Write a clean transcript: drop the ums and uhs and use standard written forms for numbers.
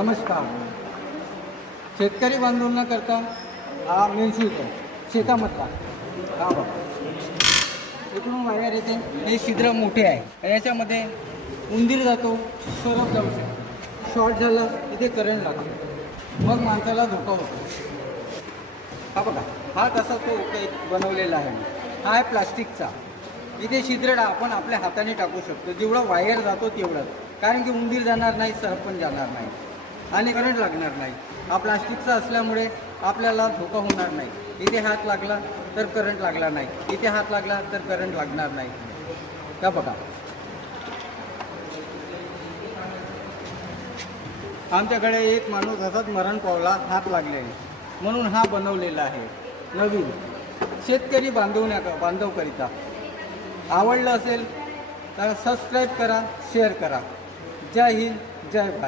नमस्कार. शेतकरी बांधवांना करता हा मेन स्विच आहे शेतामधला. हा बघा, इकडून वायर येते, हे छिद्र मोठे आहे, याच्यामध्ये उंदीर जातो, सरप जाऊ शकतो. शॉर्ट झालं इथे करंट लागतो, मग माणसाला धोका होतो. हा बघा, हा तसा तो बनवलेला आहे. हा आहे प्लास्टिकचा. इथे छिद्र आपण आपल्या हाताने टाकू शकतो, जेवढा वायर जातो तेवढंच, कारण की उंदीर जाणार नाही, सरप पण जाणार नाही आणि करंट लागणार नाही. हा प्लास्टिकचा असल्यामुळे आपल्याला धोका होणार नाही. इथे हात लागला तर करंट लागला नाही, इथे हात लागला तर करंट लागणार नाही. का बघा, आमच्याकडे एक माणूस असाच मरण पावला, हात लागले, म्हणून हा बनवलेला आहे नवीन शेतकरी बांधवकरिता. आवडलं असेल तर सबस्क्राईब करा, शेअर करा. जय हिंद, जय भारत.